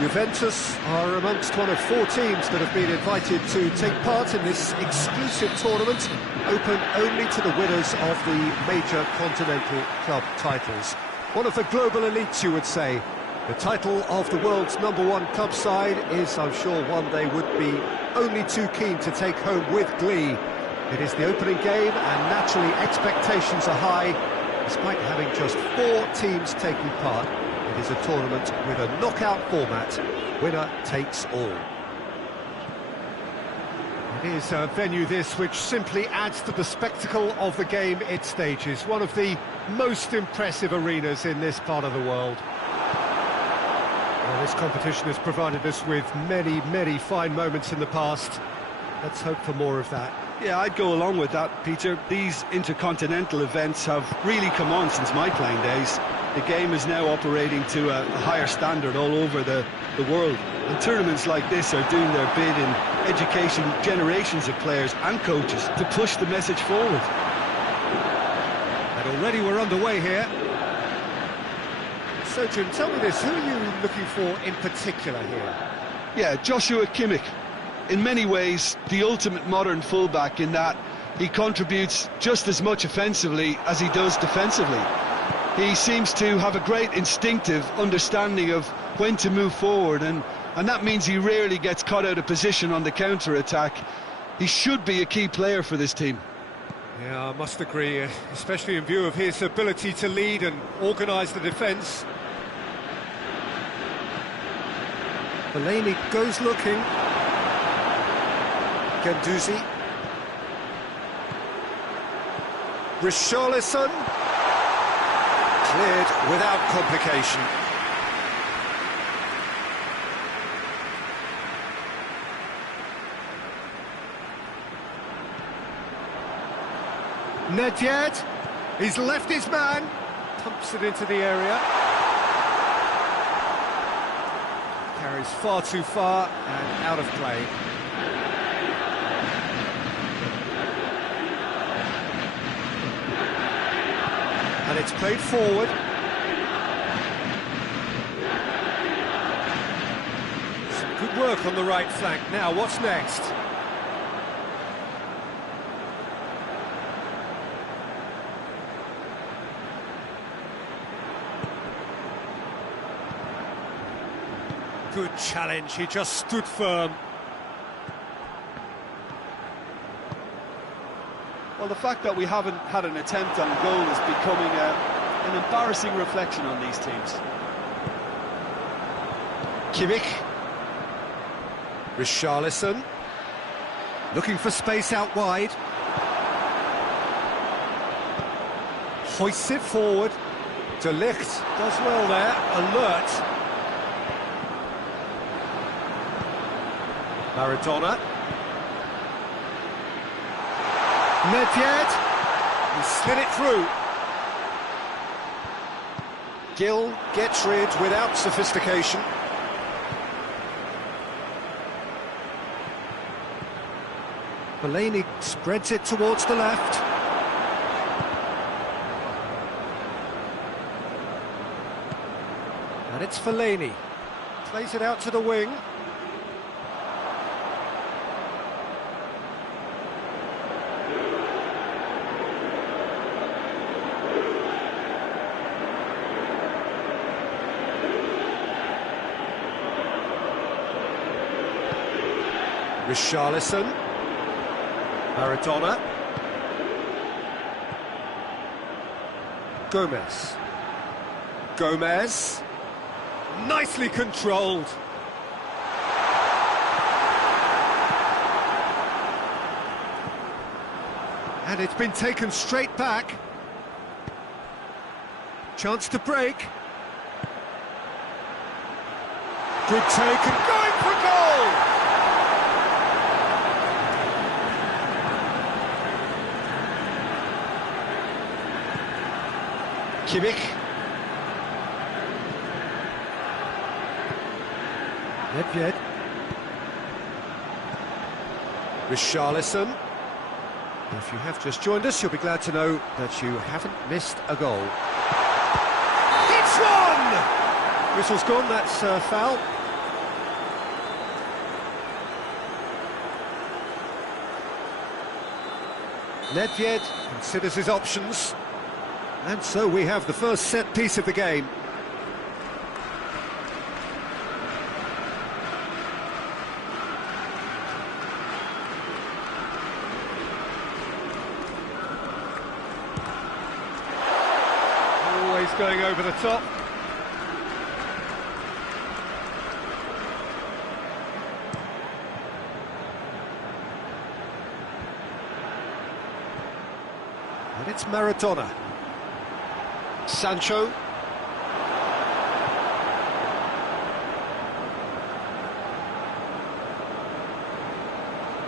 Juventus are amongst one of 4 teams that have been invited to take part in this exclusive tournament, open only to the winners of the major continental club titles. One of the global elites, you would say. The title of the world's #1 club side is, I'm sure, one they would be only too keen to take home with glee. It is the opening game, and naturally expectations are high. Despite having just 4 teams taking part, it is a tournament with a knockout format. Winner takes all. It is a venue this which simply adds to the spectacle of the game it stages. One of the most impressive arenas in this part of the world. Well, this competition has provided us with many, many fine moments in the past. Let's hope for more of that. Yeah, I'd go along with that, Peter. These intercontinental events have really come on since my playing days. The game is now operating to a higher standard all over the world. And tournaments like this are doing their bid in education generations of players and coaches to push the message forward. And already we're underway here. So, Jim, tell me this, who are you looking for in particular here? Yeah, Joshua Kimmich. In many ways, the ultimate modern fullback in that he contributes just as much offensively as he does defensively. He seems to have a great instinctive understanding of when to move forward, and that means he rarely gets caught out of position on the counter-attack. He should be a key player for this team. Yeah, I must agree, especially in view of his ability to lead and organise the defence. Fellaini goes looking. Guendouzi. Richarlison. Cleared without complication. Nedved. He's left his man. Pumps it into the area. Carries far too far and out of play. And it's played forward. Some good work on the right flank. Now, what's next? Good challenge, he just stood firm. Well, the fact that we haven't had an attempt on goal is becoming an embarrassing reflection on these teams. Kimmich. Richarlison. Looking for space out wide. Hoists it forward. De Ligt does well there, alert. Maradona. Nedved. He slid it through. Gill gets rid without sophistication. Fellaini spreads it towards the left. And it's Fellaini. Plays it out to the wing. Richarlison. Maradona. Gomez. Gomez. Nicely controlled. And it's been taken straight back. Chance to break. Good take and going for goal! Kimmich. Nedved. Richarlison. If you have just joined us, you'll be glad to know that you haven't missed a goal. It's one! Whistle's gone, that's foul. Nedved considers his options. And so we have the first set piece of the game. Always going over the top. And it's Maradona. Sancho.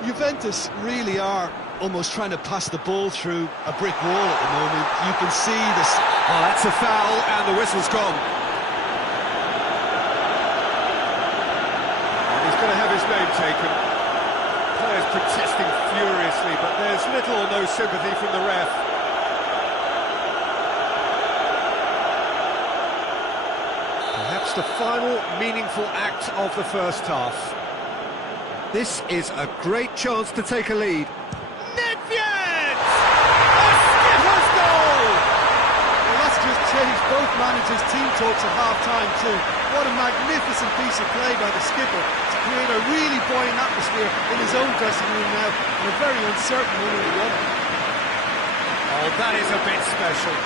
Juventus really are almost trying to pass the ball through a brick wall at the moment. You can see this. Oh, that's a foul, and the whistle's gone. And he's going to have his name taken. Players protesting furiously, but there's little or no sympathy from the ref. Perhaps the final meaningful act of the first half. This is a great chance to take a lead. Nedved! A skipper's goal! Well, that's just changed both managers' team talks at half-time too. What a magnificent piece of play by the skipper to create a really buoyant atmosphere in his own dressing room now, and a very uncertain one in the other. Oh, that is a bit special.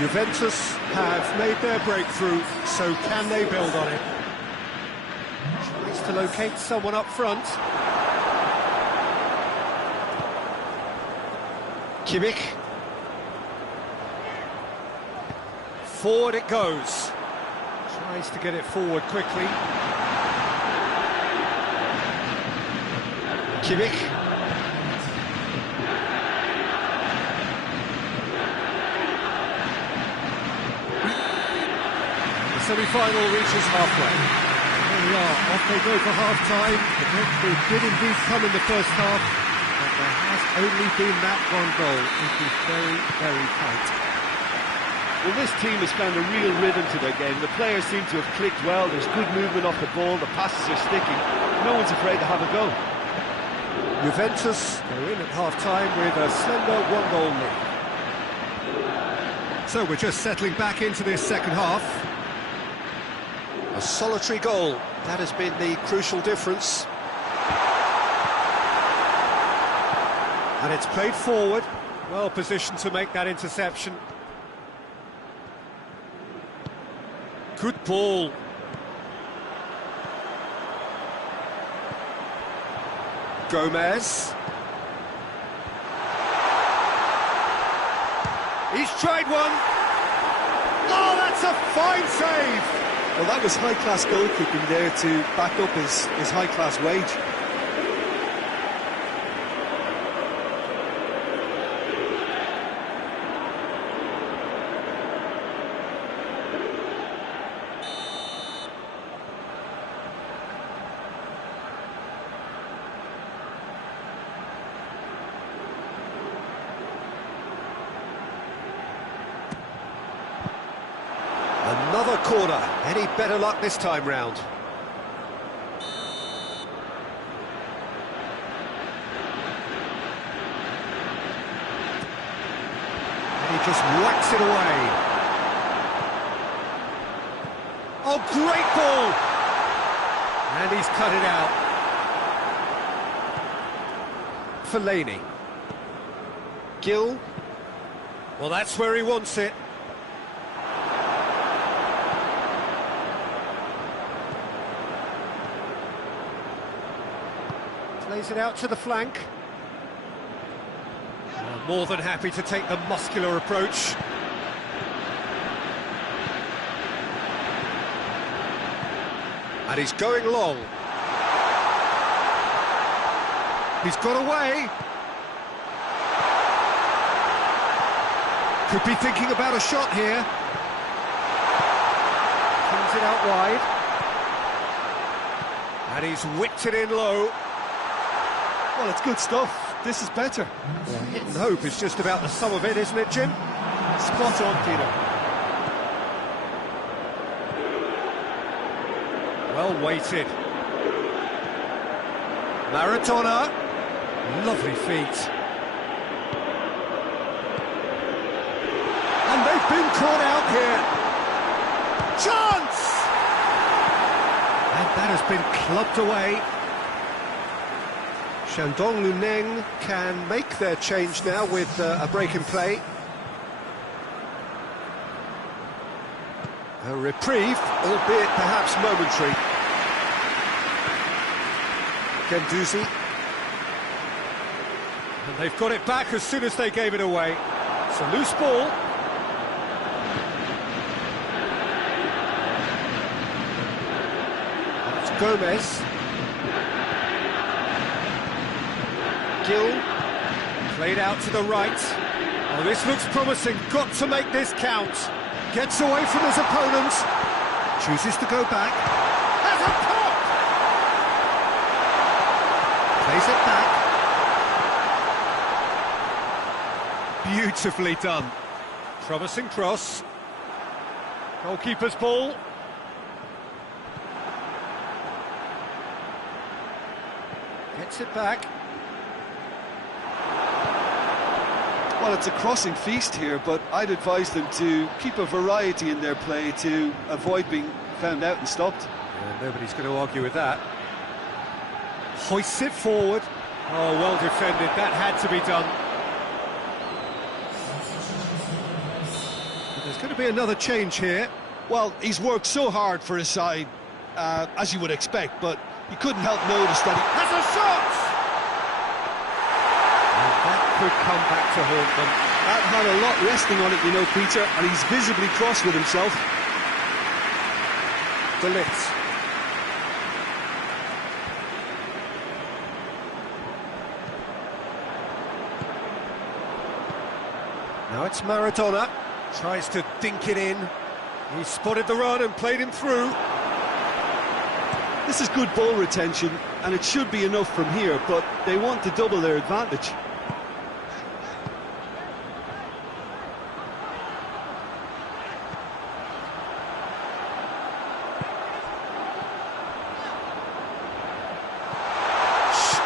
Juventus have made their breakthrough, so can they build on it? Tries to locate someone up front. Kimmich. Forward it goes. Tries to get it forward quickly. Kimmich. Semi-final reaches halfway. There we are, off they go for half-time. The breakthrough did indeed come in the first half, but there has only been that one goal. It is very, very tight. Well, this team has found a real rhythm to their game. The players seem to have clicked well. There's good movement off the ball. The passes are sticking. No one's afraid to have a go. Juventus go in at half-time with a slender one-goal lead. So we're just settling back into this second half. A solitary goal, that has been the crucial difference. And it's played forward, well positioned to make that interception. Good ball. Gomez. He's tried one. Oh, that's a fine save. Well, that was high-class goalkeeping there to back up his high-class wage. Another corner. Any better luck this time round? And he just whacks it away. Oh, great ball! And he's cut it out. Fellaini. Gill. Well, that's where he wants it. Plays it out to the flank. More than happy to take the muscular approach. And he's going long. He's got away. Could be thinking about a shot here. Kings it out wide. And he's whipped it in low. Well, it's good stuff. This is better. Well, hit and hope is just about the sum of it, isn't it, Jim? Spot on, Peter. Well weighted. Maradona. Lovely feet. And they've been caught out here. Chance! And that has been clubbed away. Shandong Luneng can make their change now with a break in play. A reprieve, albeit perhaps momentary. Gendouzi. And they've got it back as soon as they gave it away. It's a loose ball. It's Gomez. Gill. Played out to the right. Oh, this looks promising. Got to make this count. Gets away from his opponents. Chooses to go back. Has a pop! Plays it back. Beautifully done. Promising cross. Goalkeeper's ball. Gets it back. Well, it's a crossing feast here, but I'd advise them to keep a variety in their play to avoid being found out and stopped. Yeah, nobody's going to argue with that. Hoists it forward. Oh, well defended. That had to be done. There's going to be another change here. Well, he's worked so hard for his side, as you would expect, but you couldn't help notice that he has a shot! And that could come back to haunt them. That had a lot resting on it, you know, Peter, and he's visibly cross with himself. De Ligt. Now it's Maradona. Tries to dink it in. He spotted the run and played him through. This is good ball retention, and it should be enough from here, but they want to double their advantage.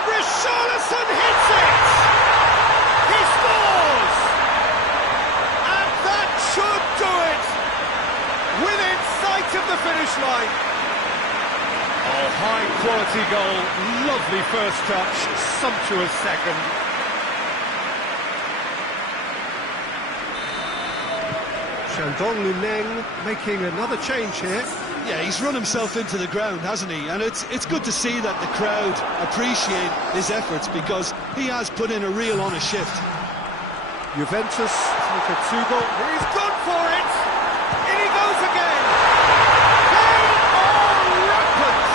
Richarlison hits it! He scores! And that should do it! Within sight of the finish line. Oh, high-quality goal, lovely first touch, sumptuous second. Shandong Luneng making another change here. Yeah, he's run himself into the ground, hasn't he? And it's good to see that the crowd appreciate his efforts, because he has put in a real honest shift. Juventus take a two-goal. He's gone for it! In he goes again! They are rampant!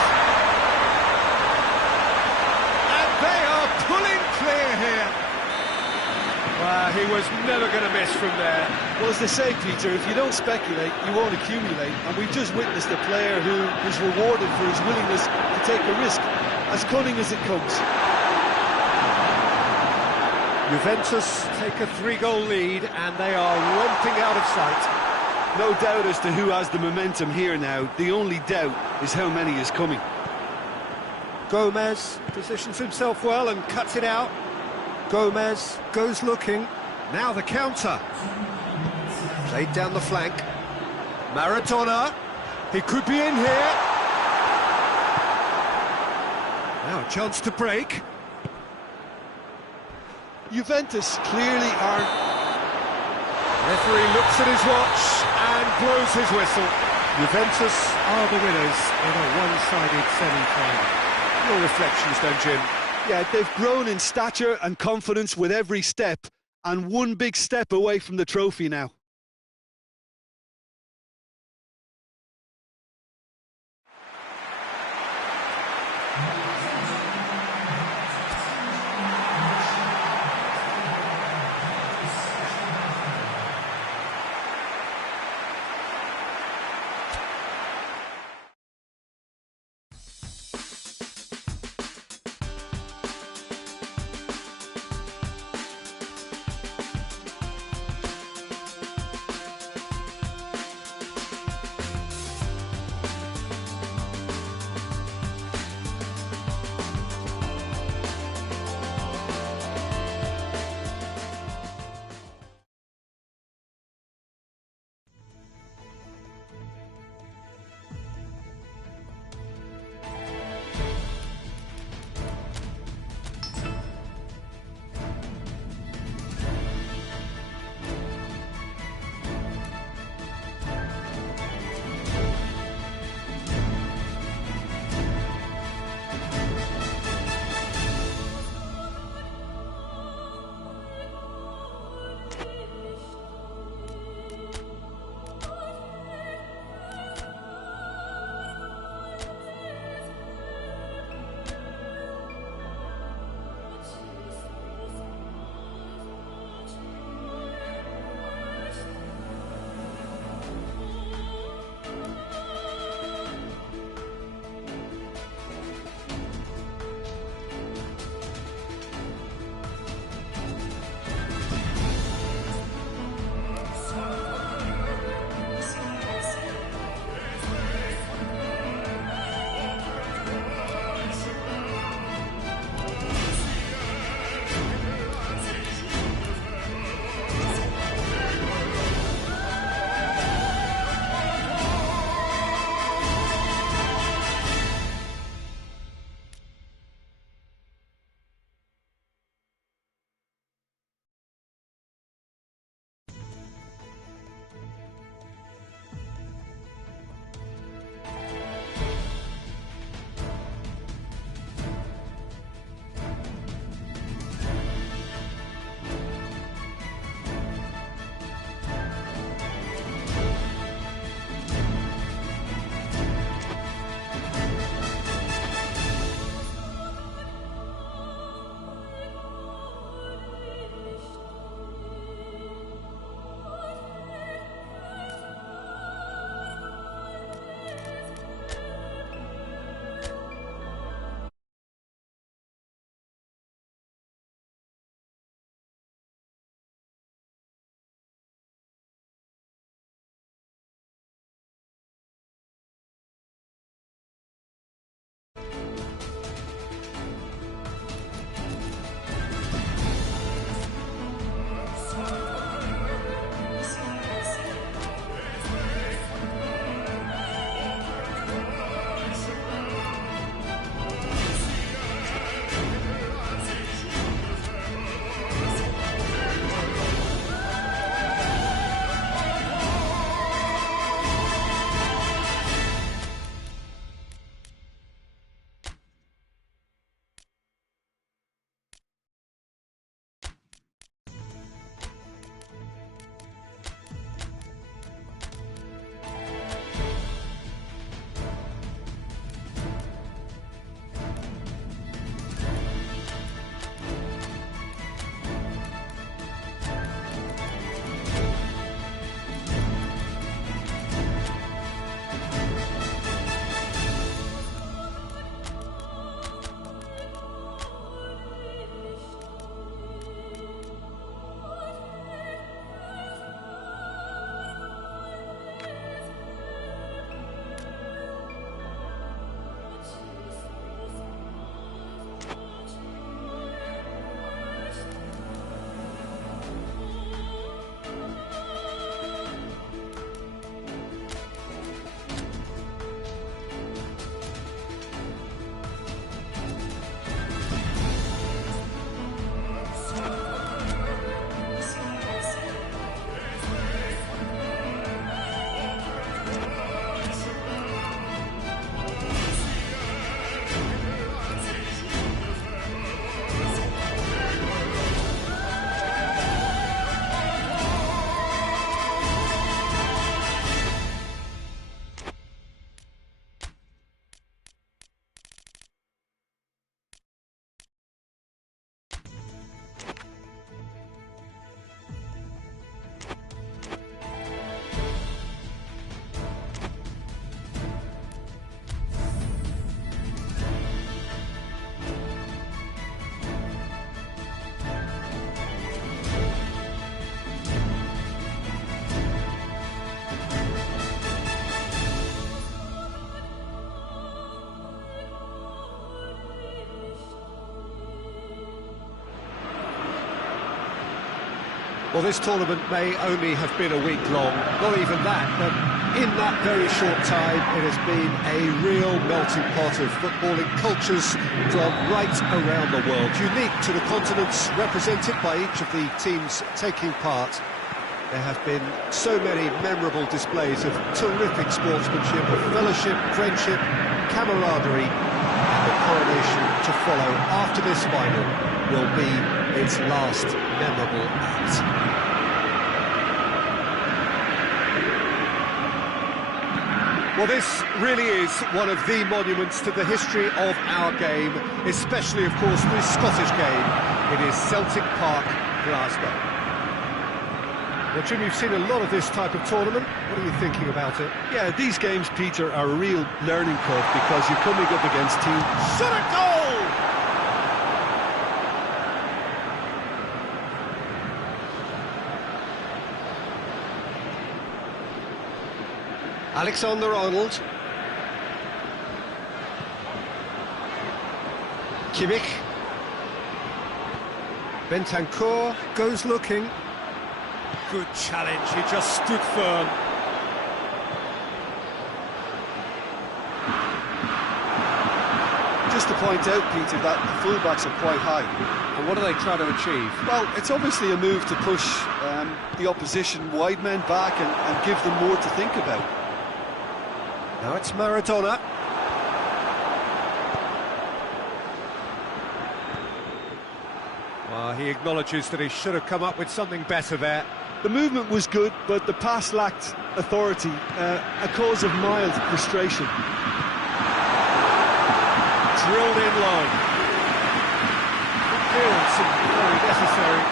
And they are pulling clear here. He was never going to miss from there. Well, as they say, Peter, if you don't speculate, you won't accumulate. And we've just witnessed a player who is rewarded for his willingness to take a risk, as cunning as it comes. Juventus take a three-goal lead, and they are romping out of sight. No doubt as to who has the momentum here now. The only doubt is how many is coming. Gomez positions himself well and cuts it out. Gomez goes looking. Now the counter. Played down the flank. Maradona. He could be in here. Now a chance to break. Juventus clearly aren't. Referee looks at his watch and blows his whistle. Juventus are the winners in a one-sided semi-final. Your reflections then, Jim? Yeah, they've grown in stature and confidence with every step, and one big step away from the trophy now. Well, this tournament may only have been a week long, not even that, but in that very short time, it has been a real melting pot of footballing cultures from right around the world, unique to the continents represented by each of the teams taking part. There have been so many memorable displays of terrific sportsmanship, of fellowship, friendship, camaraderie, and the coronation to follow after this final will be its last memorable act. Well, this really is one of the monuments to the history of our game, especially, of course, the Scottish game. It is Celtic Park, Glasgow. Well, Jim, you've seen a lot of this type of tournament. What are you thinking about it? Yeah, these games, Peter, are a real learning curve because you're coming up against teams. Shot a goal! Alexander-Arnold. Kimmich. Bentancur goes looking. Good challenge, he just stood firm. Just to point out, Peter, that the fullbacks are quite high. And what are they trying to achieve? Well, it's obviously a move to push the opposition wide men back and give them more to think about. Now it's Maradona. Well, he acknowledges that he should have come up with something better there. The movement was good, but the pass lacked authority, a cause of mild frustration. Drilled in low. Good clearance and very necessary.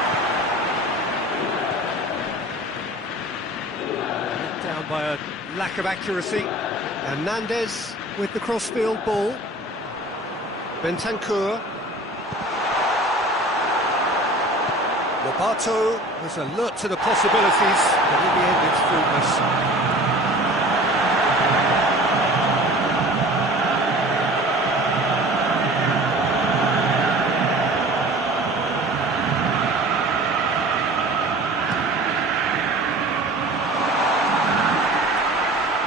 Down by a lack of accuracy. Hernandez with the crossfield ball. Bentancur. Lobato was alert to the possibilities, but in the end it's fruitless.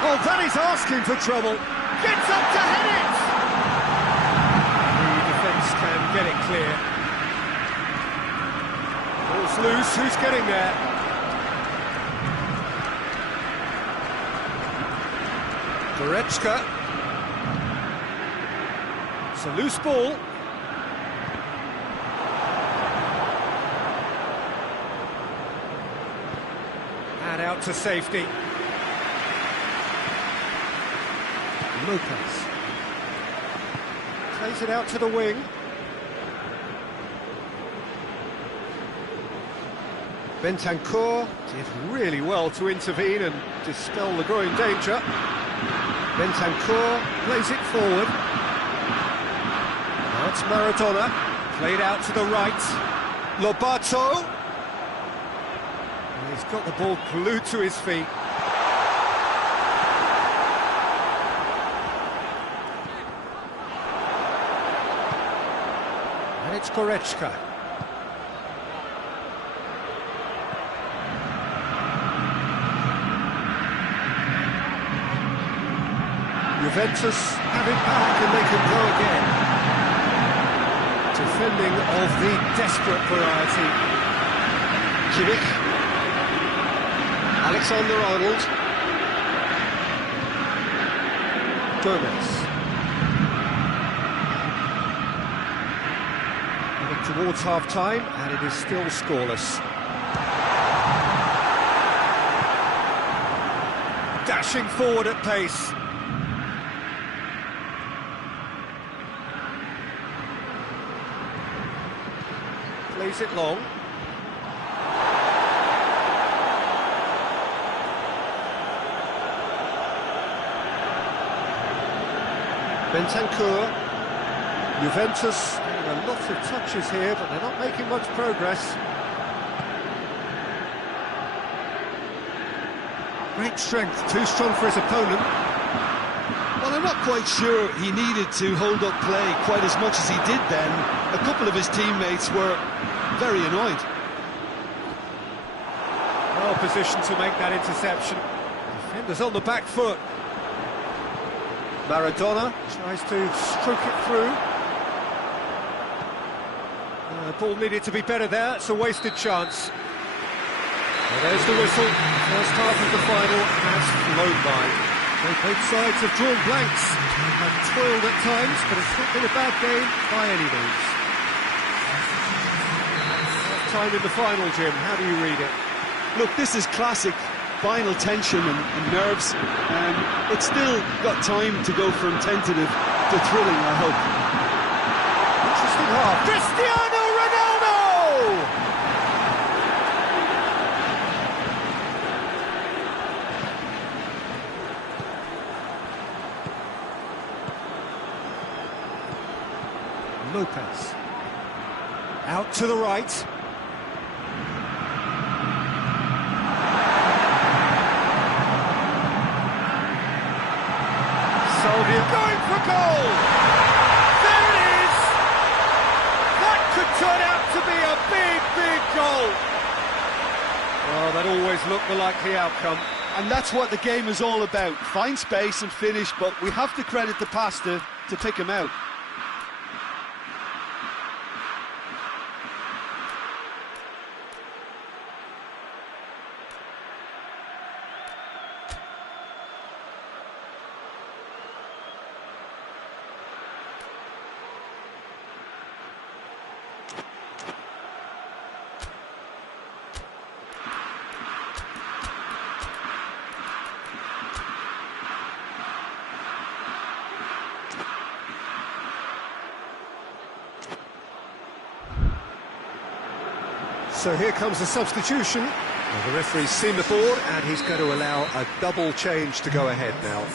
Oh, that is asking for trouble. Gets up to head it! The defence can get it clear. Ball's loose, who's getting there? Goretzka. It's a loose ball. And out to safety. Lopez plays it out to the wing. Bentancur did really well to intervene and dispel the growing danger. Bentancur plays it forward. Now it's Maradona, played out to the right. Lobato. And he's got the ball glued to his feet. And it's Goretzka. Juventus have it back and they can go again. Defending of the desperate variety. Kimmich. Alexander-Arnold. Gomez. Heading towards half-time, and it is still scoreless. Dashing forward at pace. Plays it long. Bentancur. Juventus getting a lot of touches here, but they're not making much progress. Great strength, too strong for his opponent. Well, I'm not quite sure he needed to hold up play quite as much as he did then. A couple of his teammates were very annoyed. Well positioned to make that interception. Defenders on the back foot. Maradona tries to stroke it through. Ball needed to be better there, it's a wasted chance. Well, there's the whistle. First half of the final has flown by. Both sides have drawn blanks, have toiled at times, but it's not been a bad game by any means. Half time in the final, Jim, how do you read it? Look, this is classic final tension and nerves. It's still got time to go from tentative to thrilling, I hope. Interesting half. Cristiano Ronaldo! Lopez. Out to the right. Salvia going for goal! There it is! That could turn out to be a big, big goal! Well, that always looked the likely outcome. And that's what the game is all about. Find space and finish, but we have to credit the pass to pick him out. So here comes the substitution. Well, the referee's seen the board and he's going to allow a double change to go ahead now.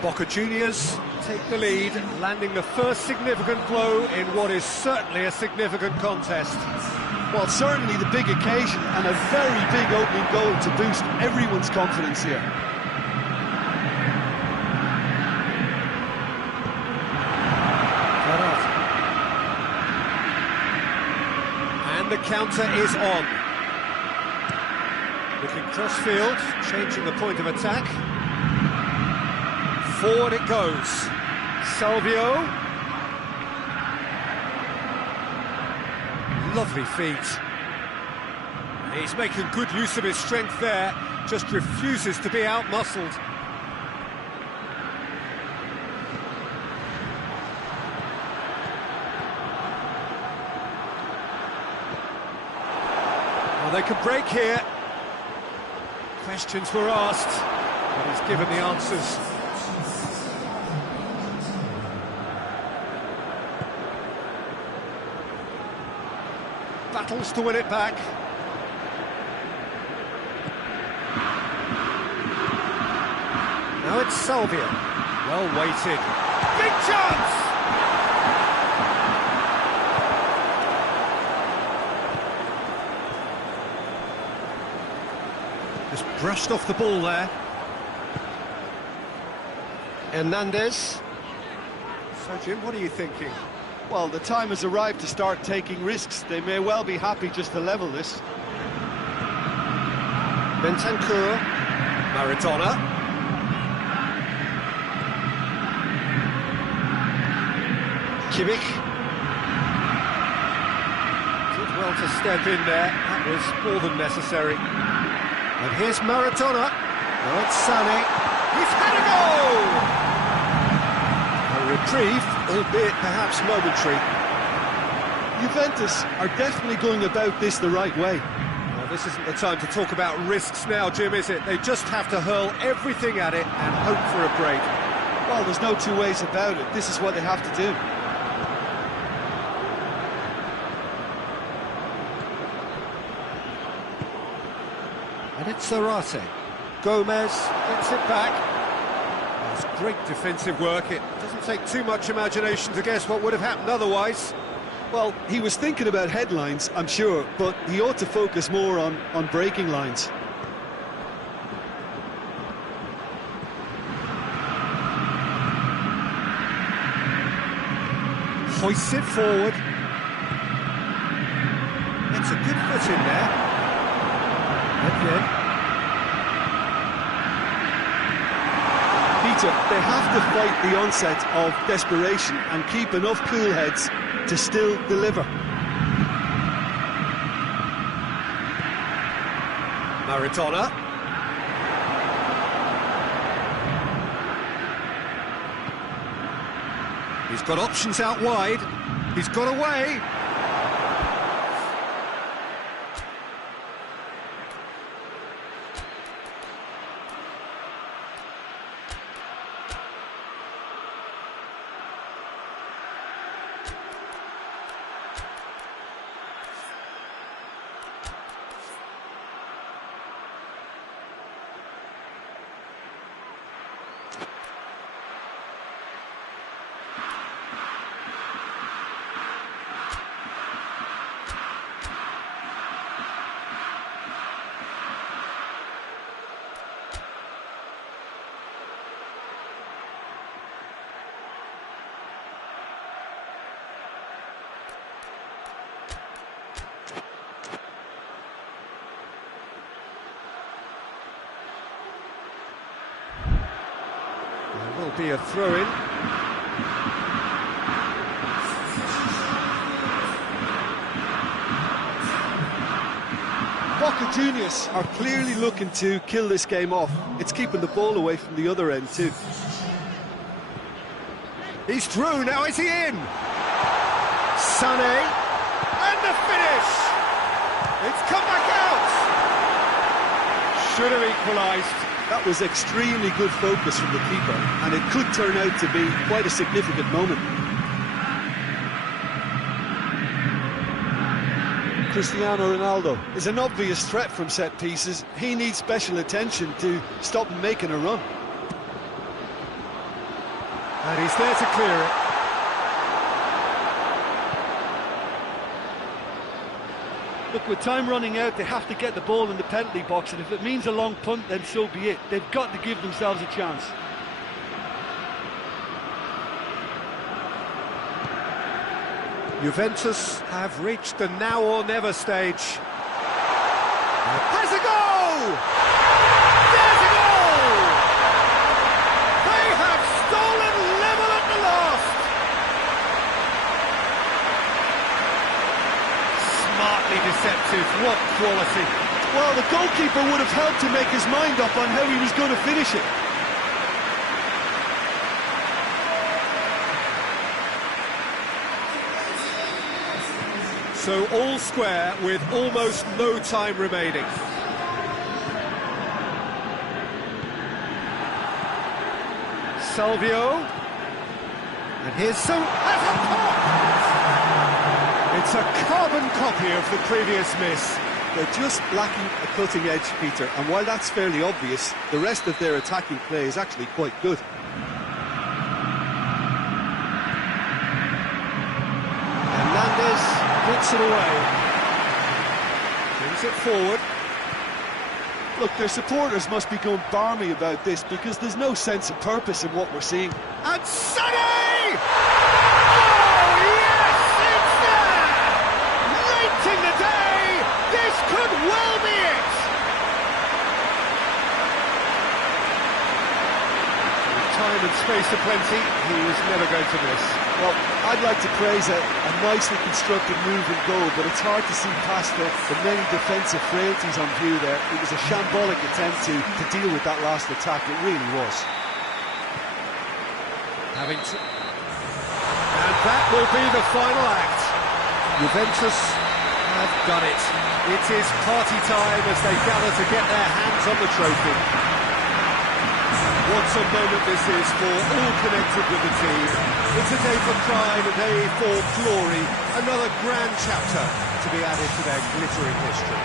Boca Juniors take the lead, landing the first significant blow in what is certainly a significant contest. Well, certainly the big occasion and a very big opening goal to boost everyone's confidence here. And the counter is on. Looking cross-field, changing the point of attack. Forward it goes. Salvio. Lovely feet. He's making good use of his strength there, just refuses to be out-muscled. Well, they could break here. Questions were asked, but he's given the answers. Battles to win it back. Now it's Salvia. Well weighted. Big chance! Just brushed off the ball there. Hernandez. So, Jim, what are you thinking? Well, the time has arrived to start taking risks. They may well be happy just to level this. Bentancur. Maradona. Kimmich. Did well to step in there. That was more than necessary. And here's Maradona. Now it's Sané. He's had a goal! A reprieve, albeit perhaps momentary. Juventus are definitely going about this the right way. Well, this isn't the time to talk about risks now, Jim, is it? They just have to hurl everything at it and hope for a break. Well, there's no two ways about it. This is what they have to do. And it's Zarate. Gomez gets it back. That's great defensive work. It doesn't take too much imagination to guess what would have happened otherwise. Well, he was thinking about headlines, I'm sure, but he ought to focus more on breaking lines. Hoists it forward. It's a good foot in there. again. Peter, they have to fight the onset of desperation and keep enough cool heads to still deliver. Maradona. He's got options out wide. He's got away. There will be a throw-in. Boca Juniors are clearly looking to kill this game off. It's keeping the ball away from the other end too. He's through, now is he in? Sané, and the finish! It's come back out! Should have equalised. That was extremely good focus from the keeper, and it could turn out to be quite a significant moment. Cristiano Ronaldo is an obvious threat from set pieces. He needs special attention to stop him making a run. And he's there to clear it. Look, with time running out, they have to get the ball in the penalty box, and if it means a long punt, then so be it. They've got to give themselves a chance. Juventus have reached the now or never stage. Has a goal! There's a goal! They have stolen level at the last! Smartly deceptive, what quality. Well, the goalkeeper would have helped to make his mind up on how he was going to finish it. So all square with almost no time remaining. Salvio. And here's some... It's a carbon copy of the previous miss. They're just lacking a cutting edge, Peter, and while that's fairly obvious, the rest of their attacking play is actually quite good. Puts it away. Brings it forward. Look, their supporters must be going barmy about this because there's no sense of purpose in what we're seeing. And Sané! Oh, yes, it's there! Late in the day, this could well be it! With time and space aplenty, he was never going to miss. Well, I'd like to praise a nicely constructed move and goal, but it's hard to see past the many defensive frailties on view there. It was a shambolic attempt to deal with that last attack, it really was. And that will be the final act. Juventus have done it. It is party time as they gather to get their hands on the trophy. What a moment this is for all connected with the team. It's a day for pride, a day for glory, another grand chapter to be added to their glittering history.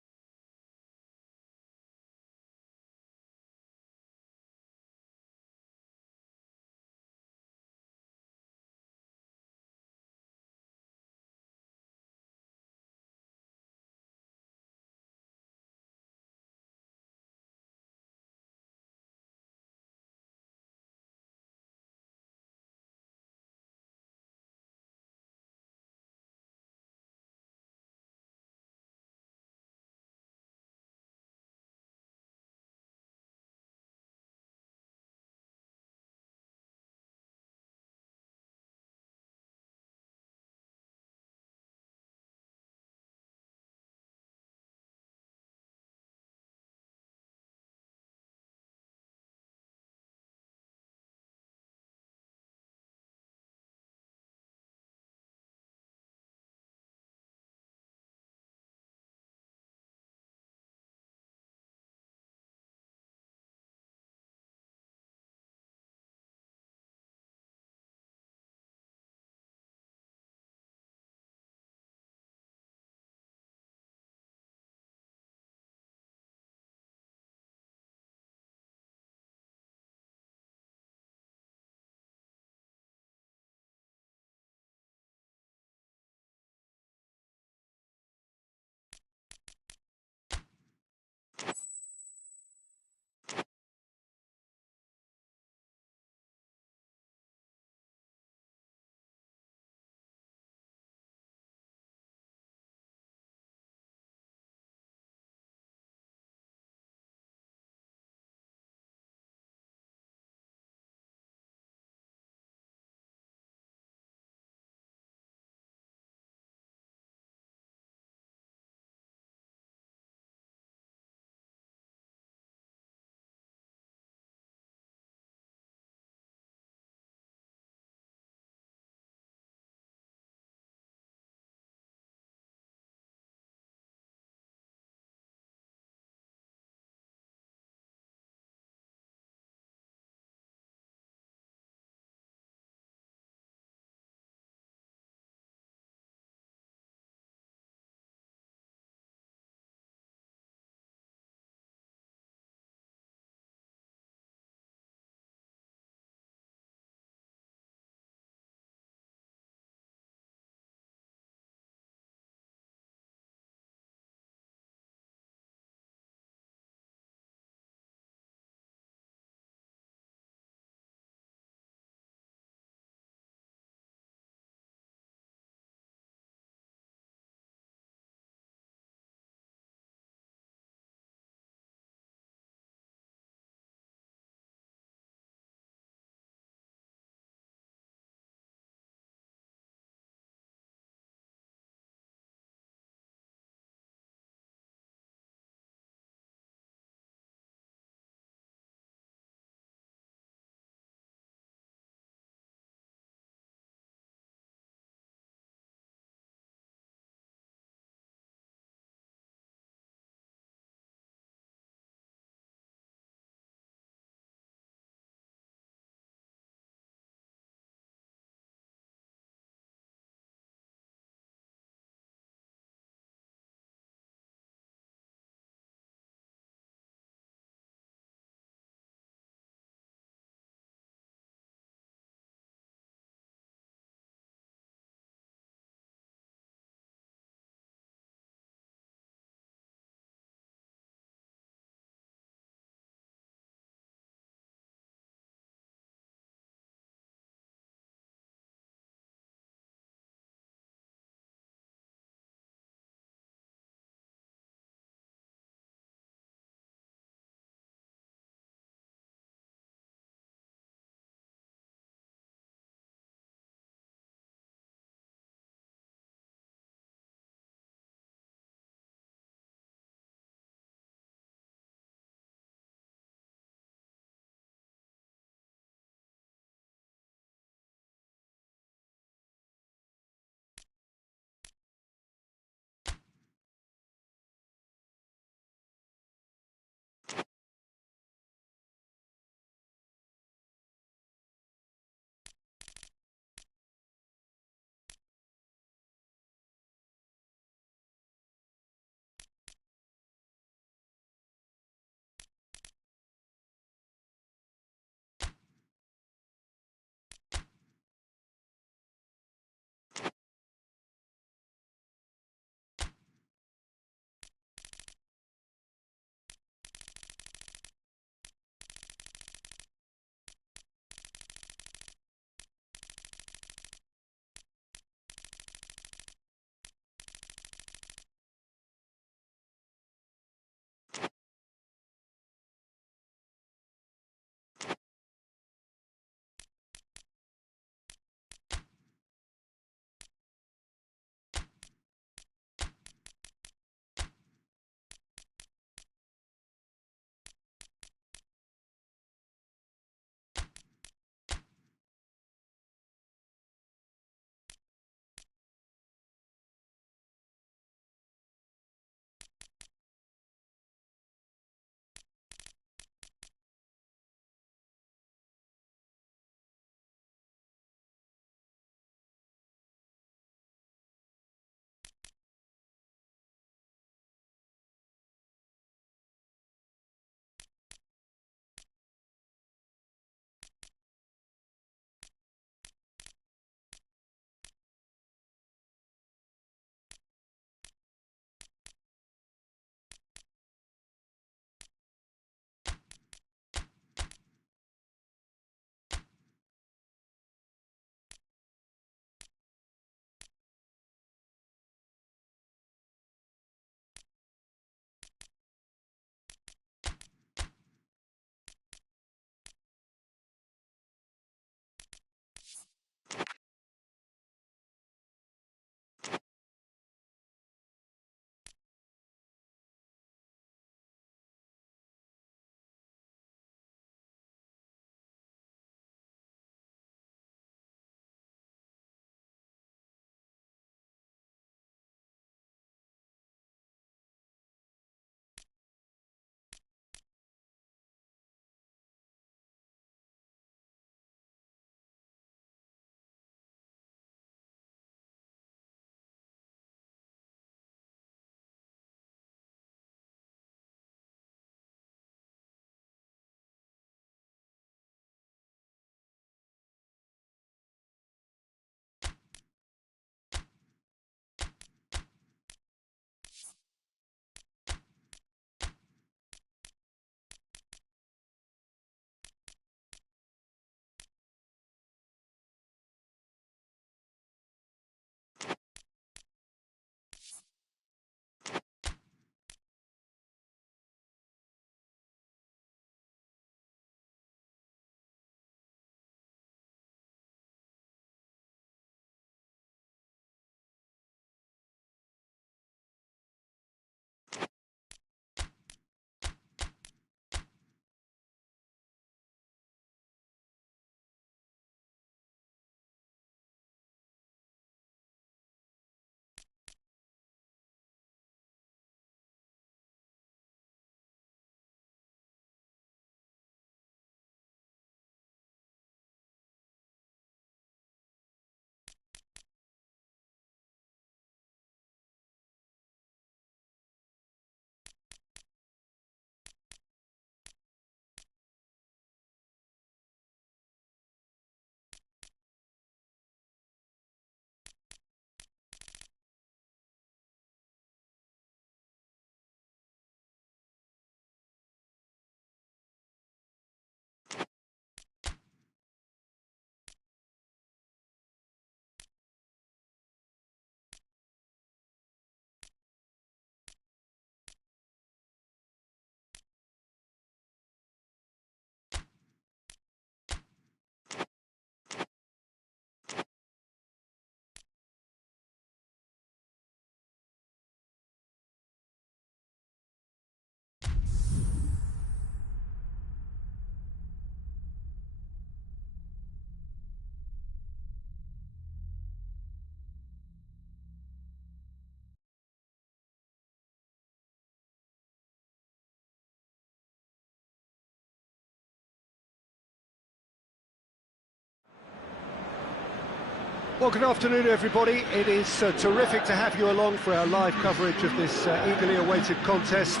Well, good afternoon, everybody. It is terrific to have you along for our live coverage of this eagerly awaited contest.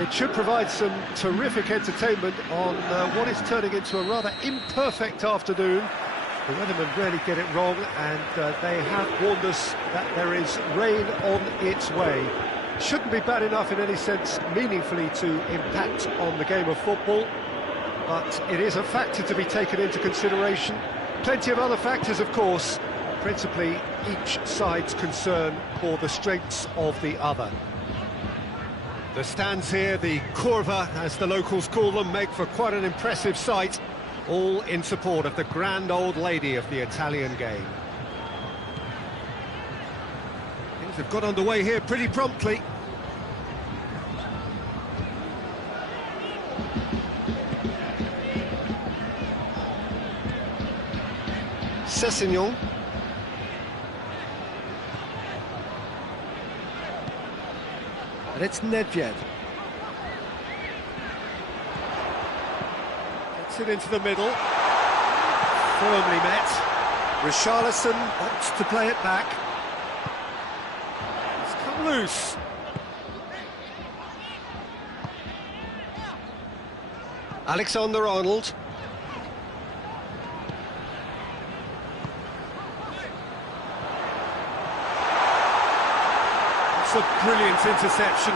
It should provide some terrific entertainment on what is turning into a rather imperfect afternoon. The weathermen rarely get it wrong, and they have warned us that there is rain on its way. Shouldn't be bad enough in any sense meaningfully to impact on the game of football, but it is a factor to be taken into consideration. Plenty of other factors, of course, principally each side's concern for the strengths of the other. The stands here, the curva, as the locals call them, make for quite an impressive sight, all in support of the grand old lady of the Italian game. Things have got underway here pretty promptly. Sessignon. And it's Nedved. Gets it into the middle. Firmly met. Richarlison opts to play it back. It's come loose. Alexander-Arnold. It's a brilliant interception.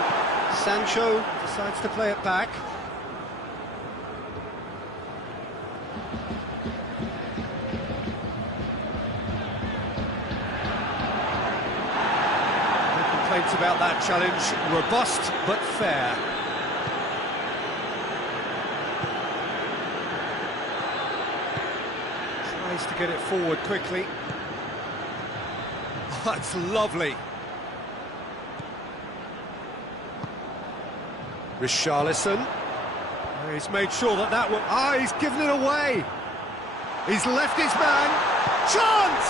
Sancho decides to play it back. No complaints about that challenge. Robust but fair. Tries to get it forward quickly. Oh, that's lovely. Richarlison. He's made sure that that will... Ah, he's given it away! He's left his man. Chance!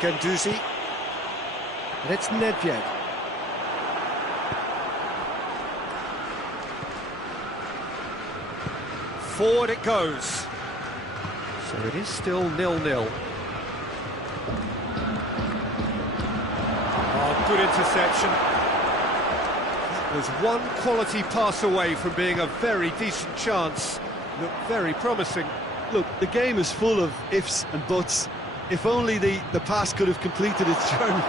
Guendouzi. And it's Nedved. Forward it goes. So it is still 0-0. Good interception. That was one quality pass away from being a very decent chance. Looked very promising. Look, the game is full of ifs and buts. If only the pass could have completed its journey.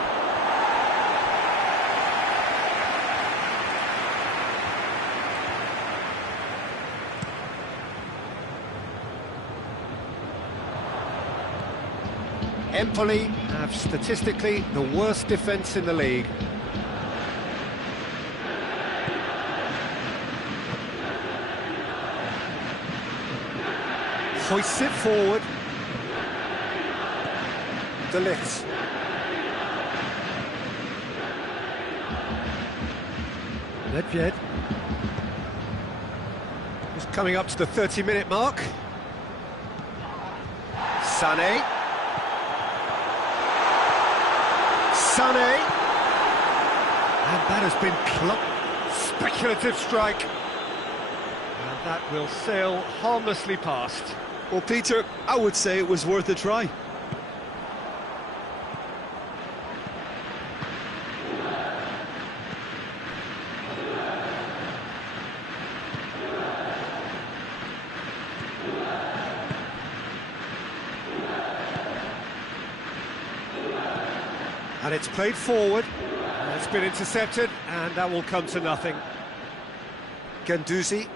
Empoli have statistically the worst defence in the league. Hoists it forward. De Ligt. Nedved. Just coming up to the 30-minute mark. Sané. Sané, and that has been speculative strike, and that will sail harmlessly past. Well, Peter, I would say it was worth a try. And it's played forward, and it's been intercepted, and that will come to nothing. Guendouzi.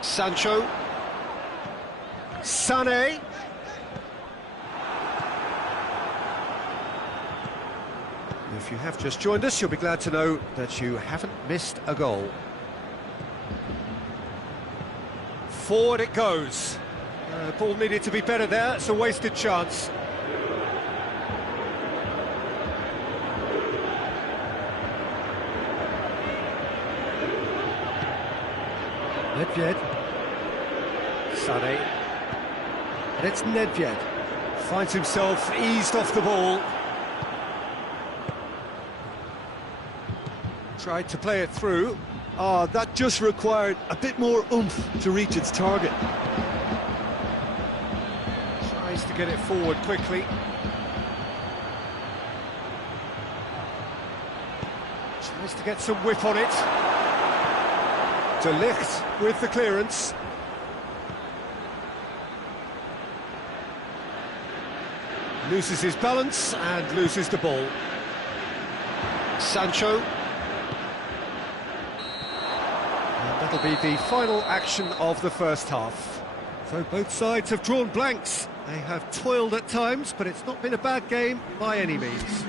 Sancho. Sané. If you have just joined us, you'll be glad to know that you haven't missed a goal. Forward it goes. Ball needed to be better there, it's a wasted chance. Nedved. Sané. And it's Nedved. Finds himself eased off the ball. Tried to play it through. Ah, that just required a bit more oomph to reach its target. Tries to get it forward quickly. Tries to get some whip on it. De Ligt with the clearance. Loses his balance and loses the ball. Sancho. And that'll be the final action of the first half. So both sides have drawn blanks. They have toiled at times, but it's not been a bad game by any means.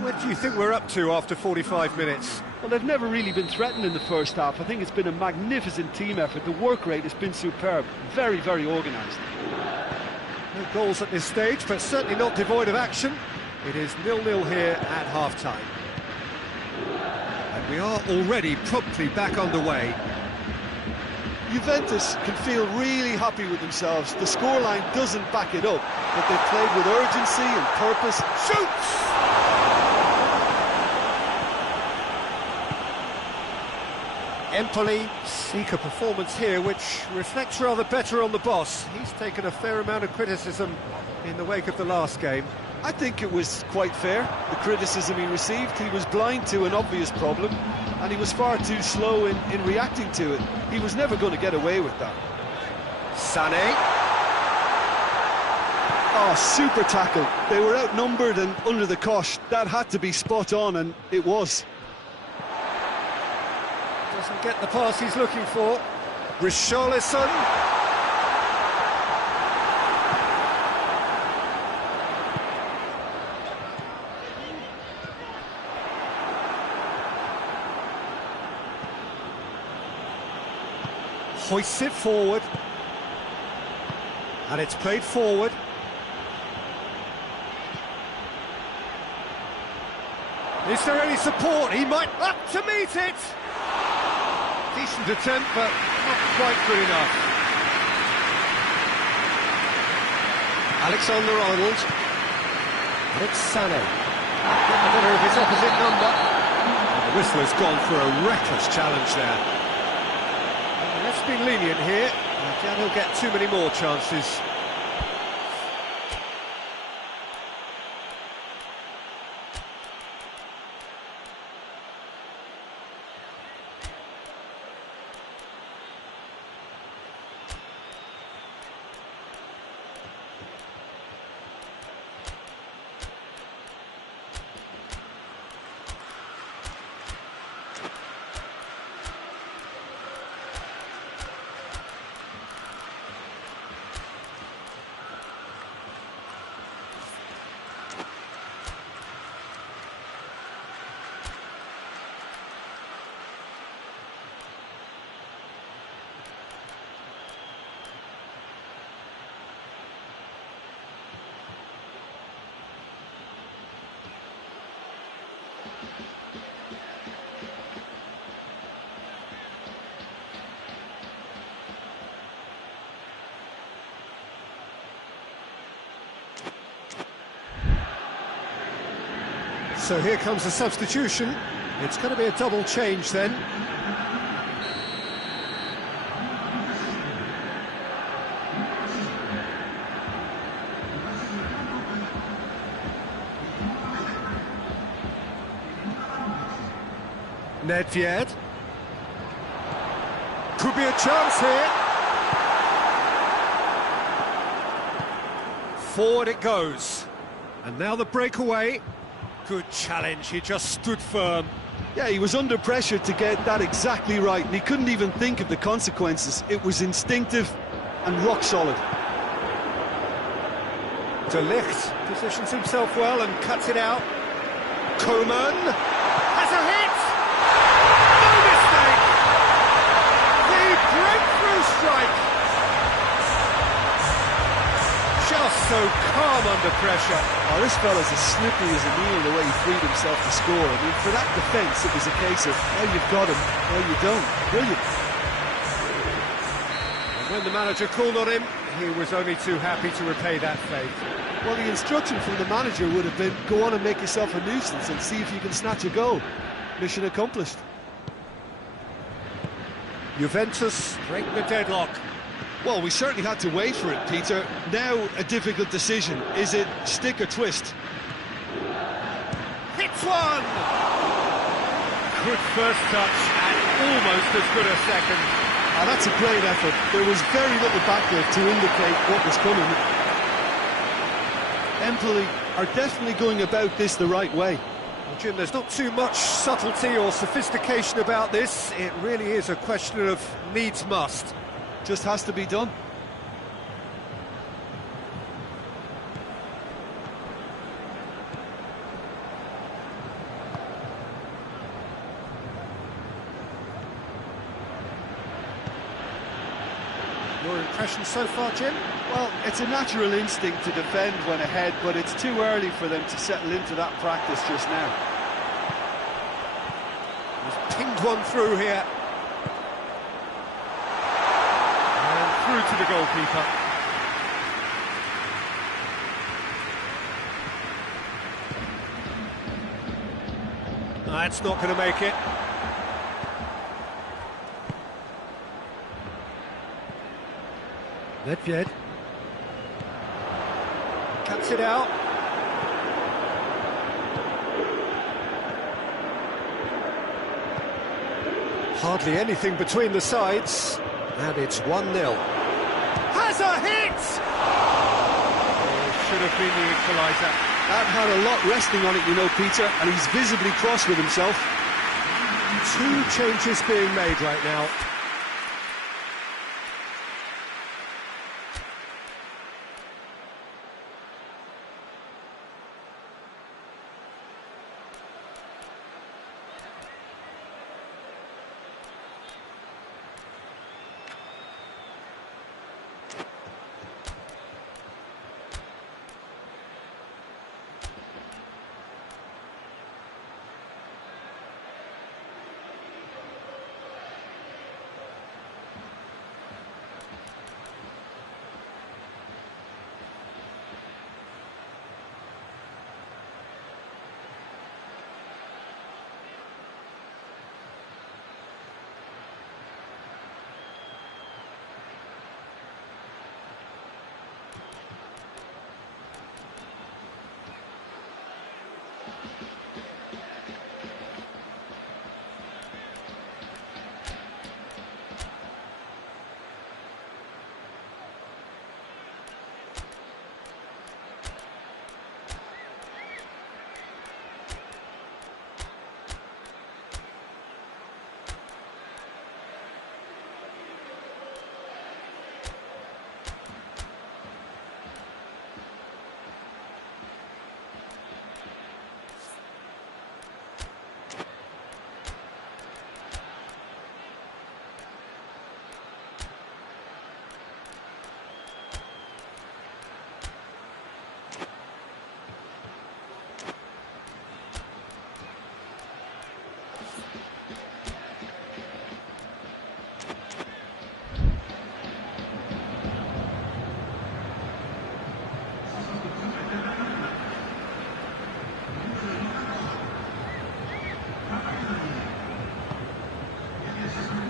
What do you think we're up to after 45 minutes? Well, they've never really been threatened in the first half. I think it's been a magnificent team effort. The work rate has been superb. Very, very organised. No goals at this stage, but certainly not devoid of action. It is 0-0 here at half-time. And we are already promptly back underway. Juventus can feel really happy with themselves. The scoreline doesn't back it up, but they've played with urgency and purpose. Shoots! Empoli seek a performance here which reflects rather better on the boss. He's taken a fair amount of criticism in the wake of the last game. I think it was quite fair, the criticism he received. He was blind to an obvious problem, and he was far too slow in reacting to it. He was never going to get away with that. Sané. Oh, super tackle. They were outnumbered and under the cosh. That had to be spot on, and it was. Doesn't get the pass he's looking for. Richarlison. Hoists it forward. And it's played forward. Is there any support? He might up to meet it. Decent attempt, but not quite good enough. Alexander-Arnold. It's Sané. Getting the better of his opposite number. And the whistler's gone for a reckless challenge there. And let's be lenient here. I doubt he'll get too many more chances. So here comes the substitution. It's going to be a double change then. Nedved. Could be a chance here. Forward it goes. And now the breakaway. Good challenge, he just stood firm. Yeah, he was under pressure to get that exactly right, and he couldn't even think of the consequences. It was instinctive and rock solid. De Ligt positions himself well and cuts it out. Coman has a hit! No mistake! The breakthrough strike! Just so calm under pressure. Oh, this fella's as slippery as a needle the way he freed himself to score. I mean, for that defence, it was a case of, well, you've got him, well, you don't. Brilliant. And when the manager called on him, he was only too happy to repay that faith. Well, the instruction from the manager would have been, go on and make yourself a nuisance and see if you can snatch a goal. mission accomplished. Juventus break the deadlock. Well, we certainly had to wait for it, Peter. Now a difficult decision. Is it stick or twist? Hits one! Good first touch and almost as good a second. Ah, that's a great effort. There was very little backlift to indicate what was coming. Empoli are definitely going about this the right way. Well, Jim, there's not too much subtlety or sophistication about this. It really is a question of needs must. Just has to be done. Your impression so far, Jim? Well, it's a natural instinct to defend when ahead, but it's too early for them to settle into that practice just now. He's pinged one through here. Through to the goalkeeper. That's not going to make it. Nedved cuts it out. Hardly anything between the sides, and it's 1-0. Has a hit! Oh, should have been the equaliser. That had a lot resting on it, you know, Peter, and he's visibly cross with himself. Two changes being made right now.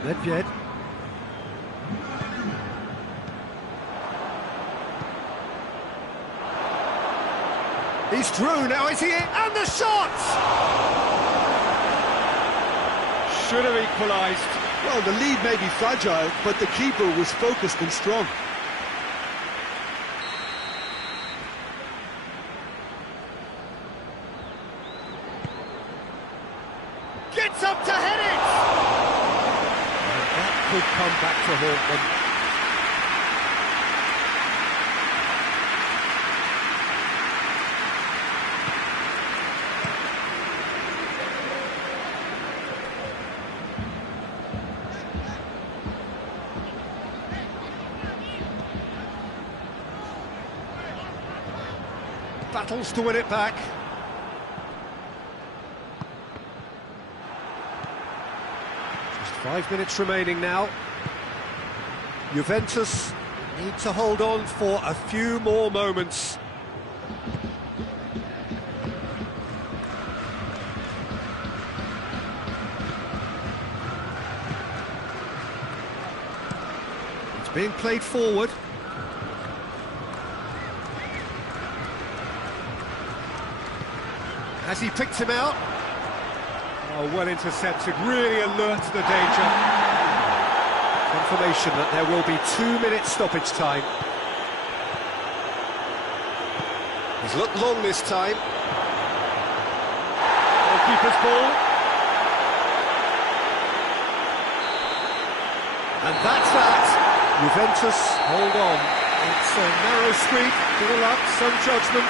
Nedved. He's through now, is he? And the shot! Should have equalised. Well, the lead may be fragile, but the keeper was focused and strong. Gets up to head it! That could come back to haunt them. Battles to win it back. Just 5 minutes remaining now. Juventus need to hold on for a few more moments. being played forward. Has he picked him out? Oh, well intercepted, really alert to the danger. Confirmation that there will be 2 minutes stoppage time. He's looked long this time. Goalkeeper's ball. And that's that. Juventus hold on. It's a narrow squeak, little luck, some judgment.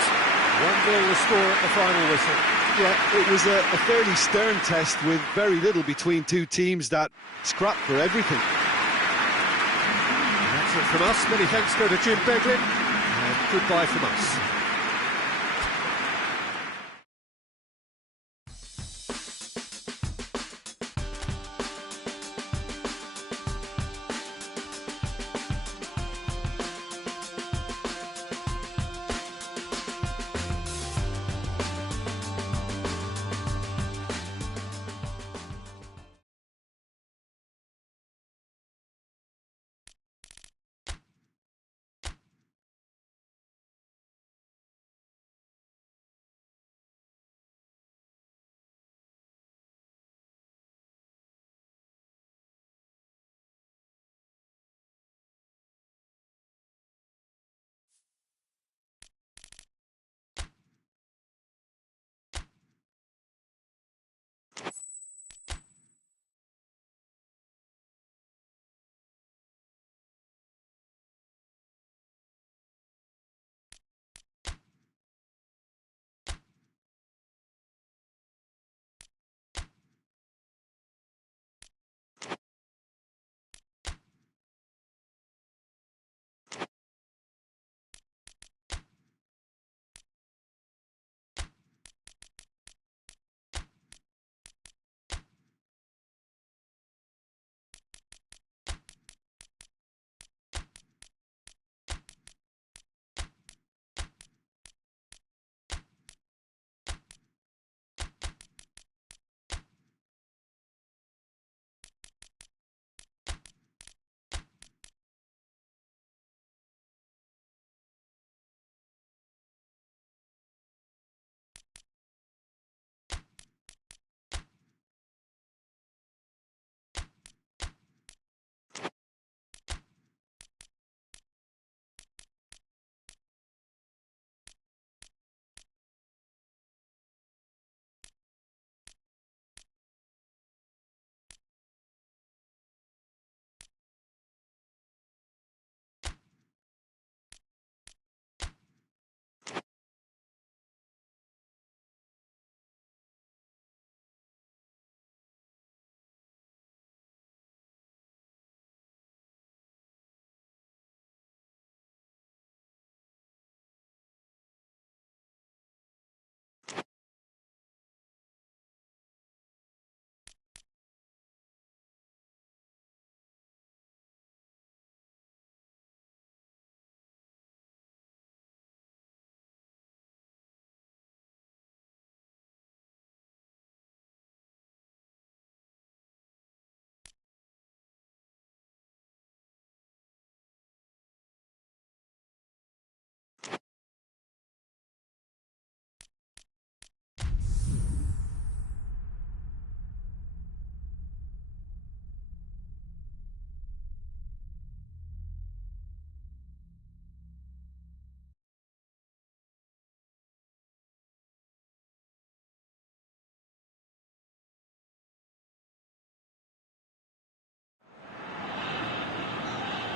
1-0 the score at the final whistle. Yeah, it was a fairly stern test with very little between two teams that scrapped for everything. That's it from us. Many thanks go to Jim Beglin, and goodbye from us.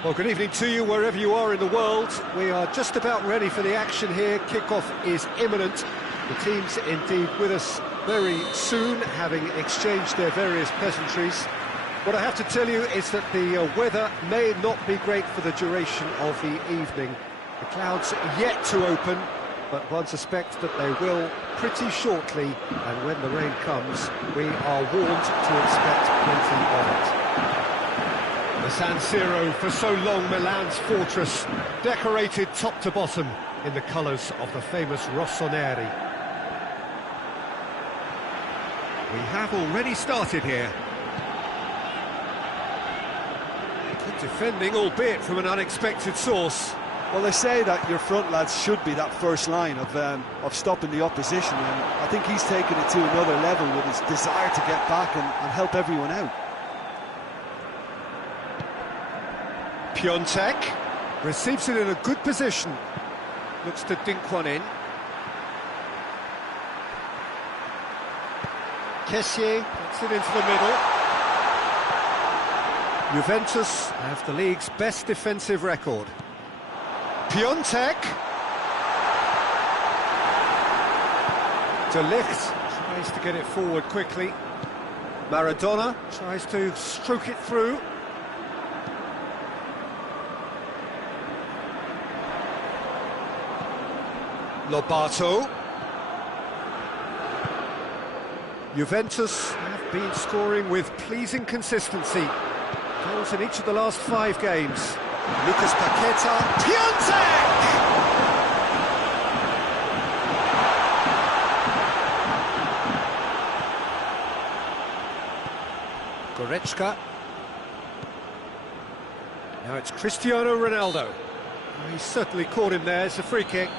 Well, good evening to you wherever you are in the world. We are just about ready for the action here. Kickoff is imminent. The teams indeed with us very soon, having exchanged their various pleasantries. What I have to tell you is that the weather may not be great for the duration of the evening. The clouds are yet to open, but one suspects that they will pretty shortly, and when the rain comes, we are warned to expect plenty of it. The San Siro, for so long Milan's fortress, decorated top to bottom in the colours of the famous Rossoneri. We have already started here. Could defending, albeit from an unexpected source. Well, they say that your front lads should be that first line of stopping the opposition, and I think he's taken it to another level with his desire to get back and help everyone out. Piontek receives it in a good position. Looks to dink one in. Kessié puts it into the middle. Juventus have the league's best defensive record. Piontek. De Ligt tries to get it forward quickly. Maradona tries to stroke it through. Lobato. Juventus have been scoring with pleasing consistency. Goals in each of the last 5 games. Lucas Paqueta. Piontek! Goretzka. Now it's Cristiano Ronaldo. He's certainly caught him there. It's a free kick.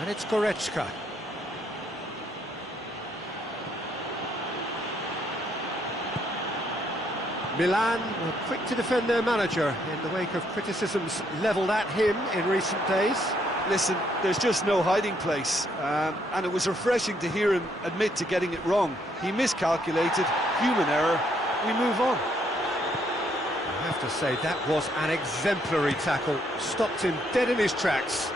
And it's Goretzka. Milan were quick to defend their manager in the wake of criticisms levelled at him in recent days. Listen, there's just no hiding place, and it was refreshing to hear him admit to getting it wrong. He miscalculated, human error, we move on. I have to say, that was an exemplary tackle. Stopped him dead in his tracks.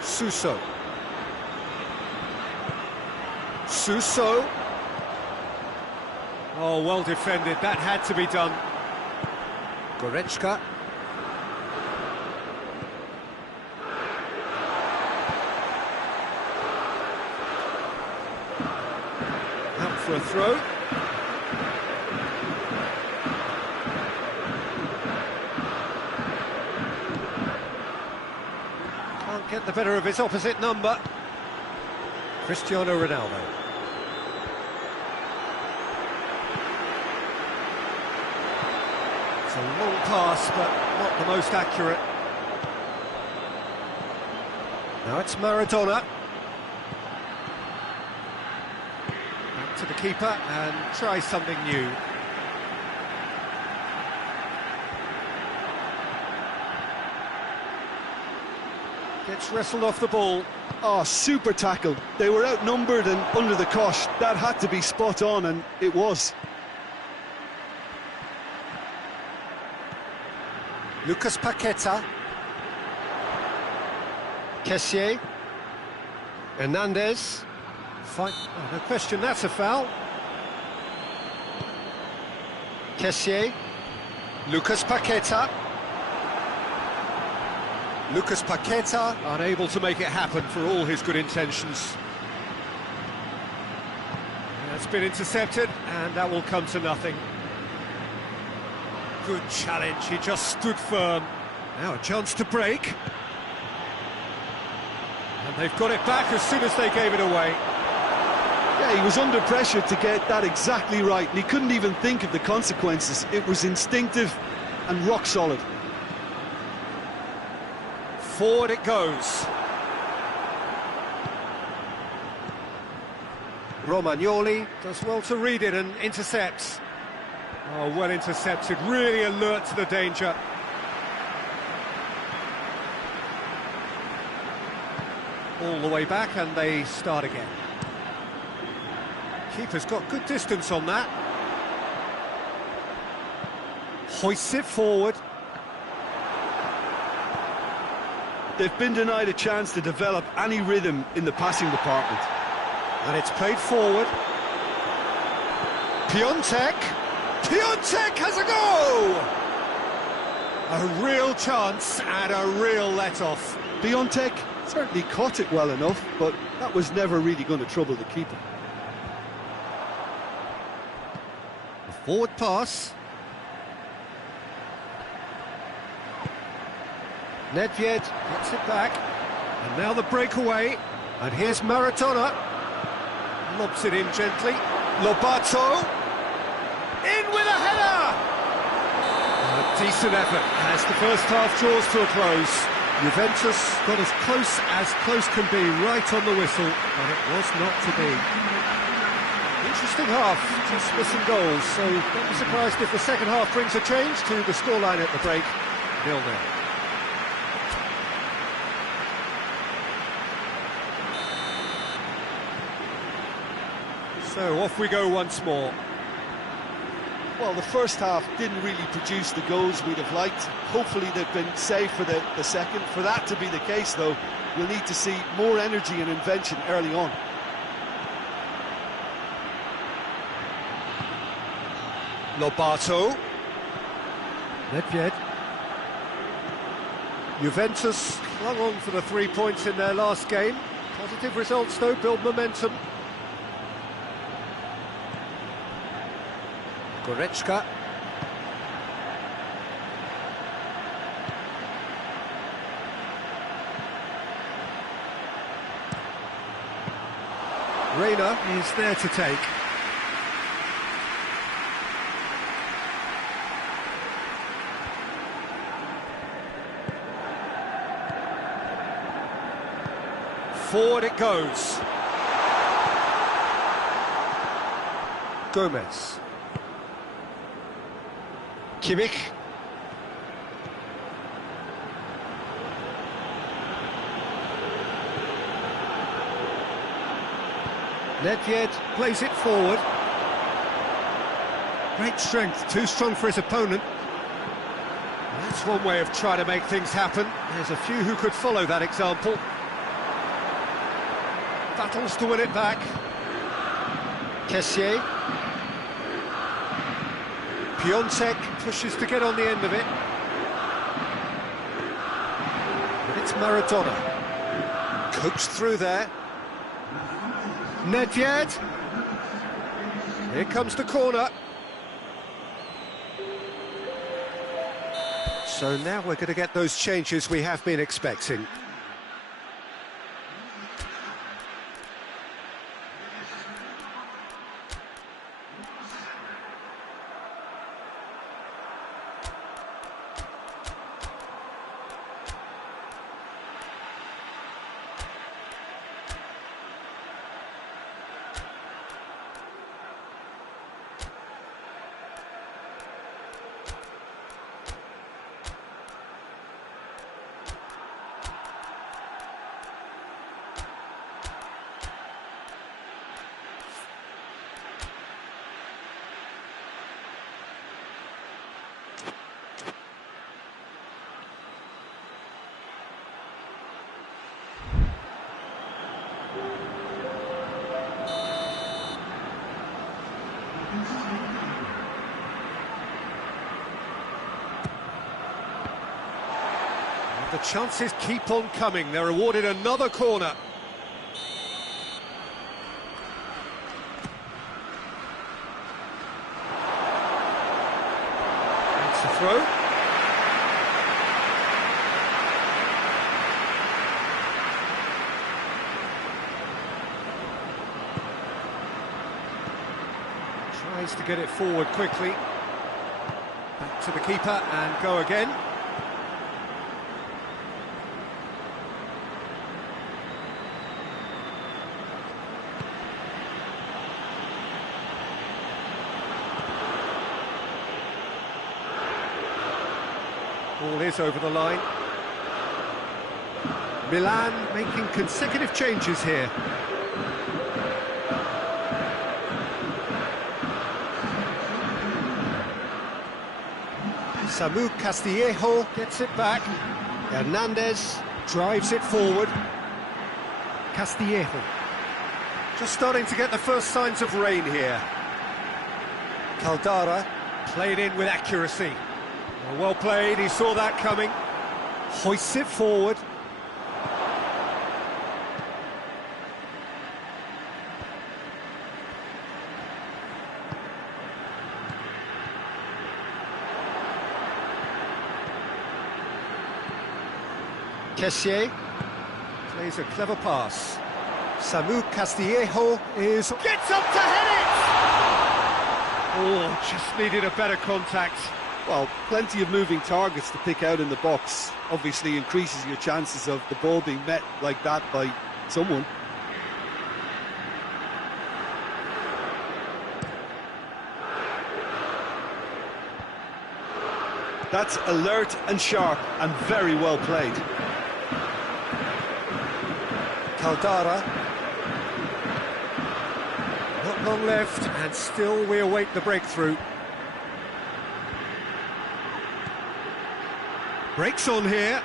Suso. Suso. Oh, well defended. That had to be done. Goretzka. Out for a throw. Can't get the better of his opposite number. Cristiano Ronaldo. It's a long pass, but not the most accurate. Now it's Maradona. Back to the keeper and try something new. Gets wrestled off the ball. Oh, super tackle. They were outnumbered and under the cosh. That had to be spot on, and it was. Lucas Paqueta. Kessié. Hernandez. Fine. Oh, no question, that's a foul. Kessié. Lucas Paqueta. Lucas Paqueta unable to make it happen for all his good intentions. That's been intercepted, and that will come to nothing. Good challenge, he just stood firm. Now a chance to break. And they've got it back as soon as they gave it away. Yeah, he was under pressure to get that exactly right, and he couldn't even think of the consequences. It was instinctive and rock solid. Forward it goes. Romagnoli does well to read it and intercepts. Oh, well intercepted, really alert to the danger. All the way back and they start again. Keeper's got good distance on that. Hoists it forward. They've been denied a chance to develop any rhythm in the passing department. And it's played forward. Piontek. Piontek has a go! A real chance and a real let-off. Piontek certainly caught it well enough, but that was never really going to trouble the keeper. A forward pass. Nedved gets it back. And now the breakaway. And here's Maradona. Lobs it in gently. Lobato. In with a header! A decent effort as the first half draws to a close. Juventus got as close can be, right on the whistle, but it was not to be. Interesting half, just missing goals, so don't be surprised if the second half brings a change to the scoreline at the break, 0-0. So off we go once more. Well, the first half didn't really produce the goals we'd have liked. Hopefully they've been saved for the second. For that to be the case, though, we'll need to see more energy and invention early on. Lobato. Nedved. Juventus clung on for the 3 points in their last game. Positive results, though, build momentum. Goretzka. Reina is there to take. Forward it goes. Gomez. Kimmich. Nedved plays it forward. Great strength, too strong for his opponent. That's one way of trying to make things happen. There's a few who could follow that example. Battles to win it back. Kessié. Piontek pushes to get on the end of it. But it's Maradona. Coaxed through there. Nedved. Here comes the corner. So now we're going to get those changes we have been expecting. The chances keep on coming. They're awarded another corner. That's the throw. Tries to get it forward quickly. Back to the keeper and go again. Ball is over the line. Milan making consecutive changes here. Samu Castillejo gets it back. Hernandez drives it forward. Castillejo just starting to get the first signs of rain here. Caldara played in with accuracy. Well played, he saw that coming. Hoists it forward. Kessié plays a clever pass. Samu Castillejo is... Gets up to head it! Oh, just needed a better contact. Well, plenty of moving targets to pick out in the box. Obviously increases your chances of the ball being met like that by someone. That's alert and sharp and very well played. Caldara. Not long left, and still we await the breakthrough. Breaks on here.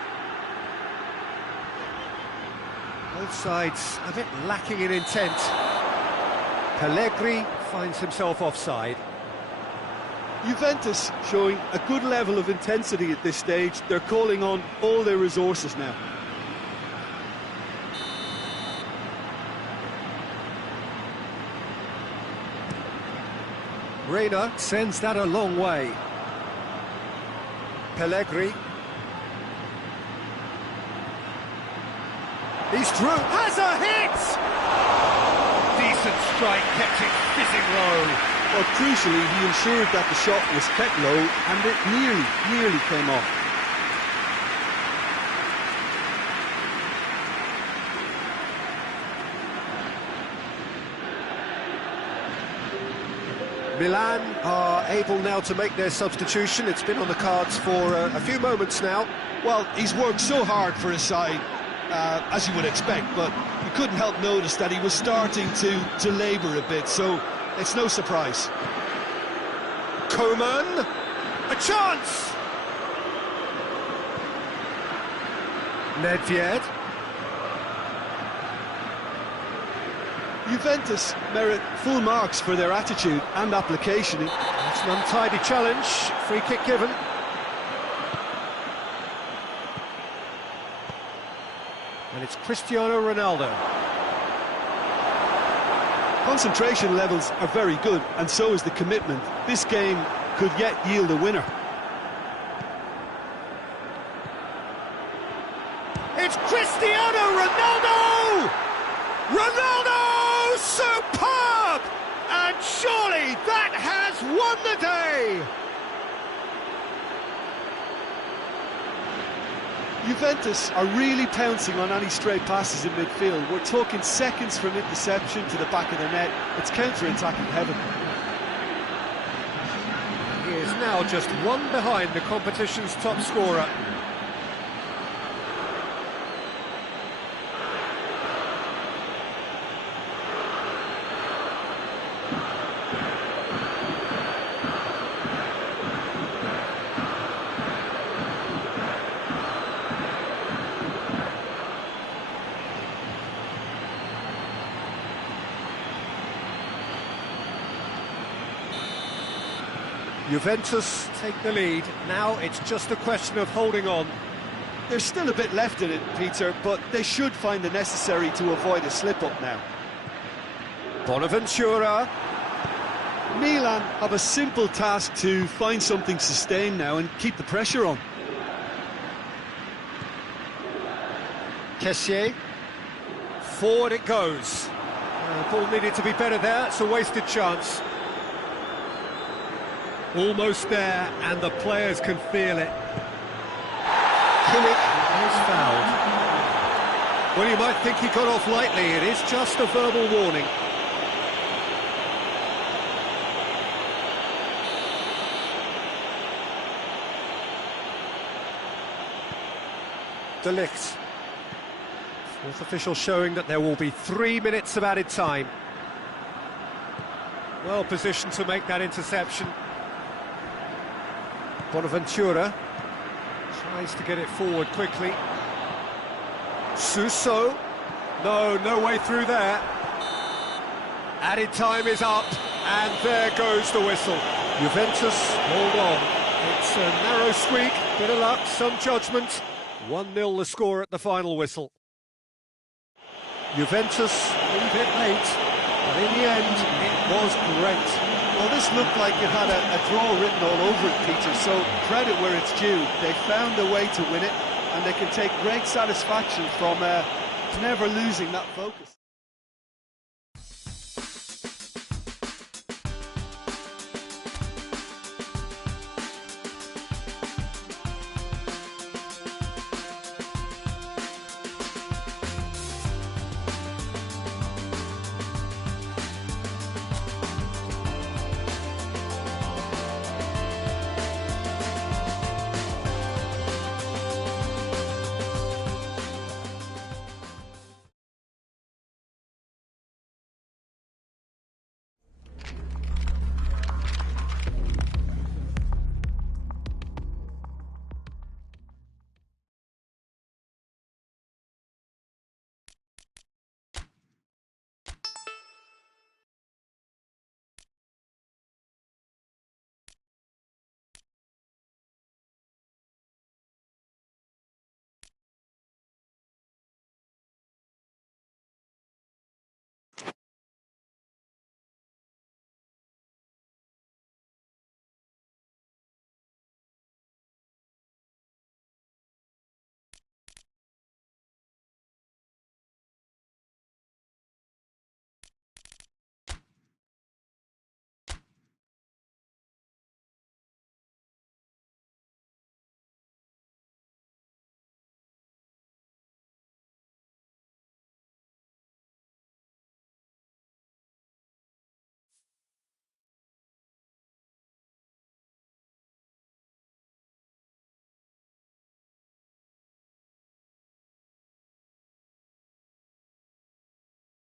Both sides a bit lacking in intent. Pellegrini finds himself offside. Juventus showing a good level of intensity at this stage. They're calling on all their resources now. Reina sends that a long way. Pellegrini. He's through. Has a hit! Decent strike, kept it fizzing low. Well, crucially, he ensured that the shot was kept low and it nearly came off. Milan are able now to make their substitution. It's been on the cards for a few moments now. Well, he's worked so hard for his side, as you would expect, but you couldn't help notice that he was starting to labour a bit, so it's no surprise. Coman, a chance! Nedved. Juventus merit full marks for their attitude and application. It's an untidy challenge, free kick given. And it's Cristiano Ronaldo. Concentration levels are very good, and so is the commitment. This game could yet yield a winner. It's Cristiano Ronaldo! Ronaldo! Superb! And surely that has won the day! Juventus are really pouncing on any stray passes in midfield. We're talking seconds from interception to the back of the net. It's counter-attacking heaven. He is now just one behind the competition's top scorer. Juventus take the lead. Now it's just a question of holding on. There's still a bit left in it, Peter, but they should find the necessary to avoid a slip-up now. Bonaventura. Milan have a simple task to find something sustained now and keep the pressure on. Kessié. Forward it goes. Ball needed to be better there. It's a wasted chance. Almost there, and the players can feel it. Kimmich is fouled. Well, you might think he got off lightly. It is just a verbal warning. De Ligt. Fourth official showing that there will be 3 minutes of added time. Well positioned to make that interception. Bonaventura tries to get it forward quickly. Suso. No way through there. Added time is up, and there goes the whistle. Juventus hold on. It's a narrow squeak, bit of luck, some judgment. 1-0 the score at the final whistle. Juventus a bit late, but in the end, it was great. Well, this looked like it had a draw written all over it, Peter, so credit where it's due. They found a way to win it, and they can take great satisfaction from never losing that focus.